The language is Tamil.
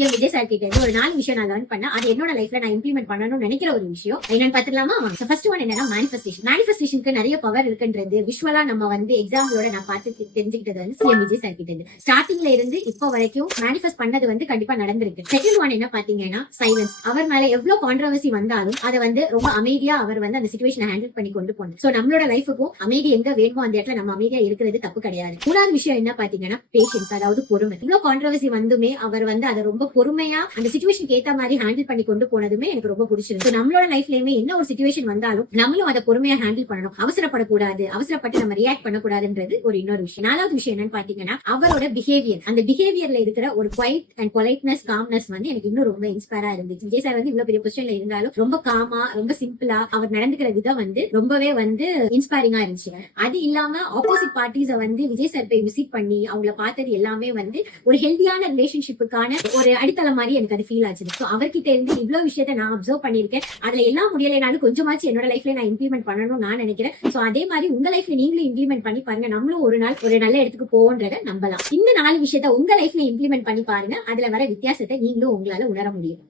சிஎம் விஜய் சார் கிட்ட இருந்து ஒரு 4 விஷயம் நான் லேர்ன் பண்ண அது என்னோட லைஃப்ல நான் இம்ப்ளிமெண்ட் பண்ணணும்னு நினைக்கிற ஒரு விஷயம் என்னன்னு பாத்துக்கலாமா? ஃபர்ஸ்ட் ஒன் என்னன்னா மேனிஃபெஸ்டேஷனுக்கு நிறைய பவர் இருக்குன்றது விஷுவலா நம்ம வந்து எக்ஸாம்பிளோட நான் பார்த்து தெரிஞ்சுக்கிட்டது வந்து சிஎம் விஜய் சார் கிட்ட இருந்து. ஸ்டார்டிங்ல இருந்து இப்போ வரைக்கும் மேனிஃபெஸ்ட் பண்ணது வந்து கண்டிப்பா நடந்திருக்கு. செகண்ட் ஒன் என்ன பாத்தீங்கன்னா சைலன்ஸ். அவர் மேல எவ்வளவு கான்ட்ரவர்சி வந்தாலும் அதை வந்து ரொம்ப அமைதியா அவர் வந்து அந்த சிச்சுவேஷனை ஹேண்டில் பண்ணி கொண்டு போகணும். சோ நம்மளோட லைஃபுக்கும் அமைதி எங்க வேணுமோ அந்த இடத்துல நம்ம அமைதியா இருக்கிறது தப்பு கிடையாது. மூணாவது விஷயம் என்ன பாத்தீங்கன்னா பேஷன்ஸ், அதாவது பொறுமை. இவ்வளவு கான்ட்ரவர்சி வந்துமே அவர் வந்து அதை ரொம்ப பொறுமையா அந்த சிச்சுவேஷனுக்கு ஏத்த மாதிரி ஹேண்டில் பண்ணி கொண்டு போனதுமே எனக்கு ரொம்ப பிடிச்சிருக்கு. நம்மளோட லைஃப்லயுமே என்ன ஒரு சிச்சுவேஷன் வந்தாலும் நம்மளும் அதை பொறுமையா ஹேண்டில் பண்ணணும். அவசரப்படக்கூடாது, அவசரப்பட்டு நம்ம ரியாக்ட் பண்ணக்கூடாதுன்றது ஒரு இன்னொரு விஷயம். நாலாவது விஷயம் என்னன்னு பாத்தீங்கன்னா அவரோட பிஹேவியர். அந்த பிஹேவியர்ல இருக்கிற ஒரு குவைட் அண்ட் பொலைட்னஸ், காம்னஸ் வந்து எனக்கு இன்னும் ரொம்ப இன்ஸ்பயரா இருந்துச்சு. விஜய் சார் வந்து இவ்வளவு பெரிய பொசிஷன்ல இருந்தாலும் ரொம்ப காமா, ரொம்ப சிம்பிளா அவர் நடந்துக்கிற விதம் வந்து ரொம்பவே வந்து இன்ஸ்பைரிங்கா இருந்துச்சு. அது இல்லாம ஆப்போசிட் பார்ட்டிஸ வந்து விஜய் சார் போய் விசிட் பண்ணி அவங்கள பார்த்தது எல்லாமே வந்து ஒரு ஹெல்தியான ரிலேஷன்ஷிப்புக்கான ஒரு அடித்தளம் மாதிரி எனக்கு அது ஃபீல் ஆச்சு. ஸோ அவர்கிட்ட இருந்து இவ்வளவு விஷயத்த நான் அப்சர்வ் பண்ணிருக்கேன். அதுல எல்லாம் முடியலைனாலும் கொஞ்சமாச்சு என்னோட லைஃப்ல நான் இம்ப்ளிமெண்ட் பண்ணணும்னு நான் நினைக்கிறேன். ஸோ அதே மாதிரி உங்க லைஃப்ல நீங்களும் இம்ப்ளிமெண்ட் பண்ணி பாருங்க. நம்மளும் ஒரு நாள் ஒரு நல்ல இடத்துக்கு போவோன்றத நம்பலாம். இந்த 4 விஷயத்த உங்க லைஃப்ல இம்ப்ளிமெண்ட் பண்ணி பாருங்க. அதுல வர வித்தியாசத்தை நீங்களும் உங்களால உணர முடியும்.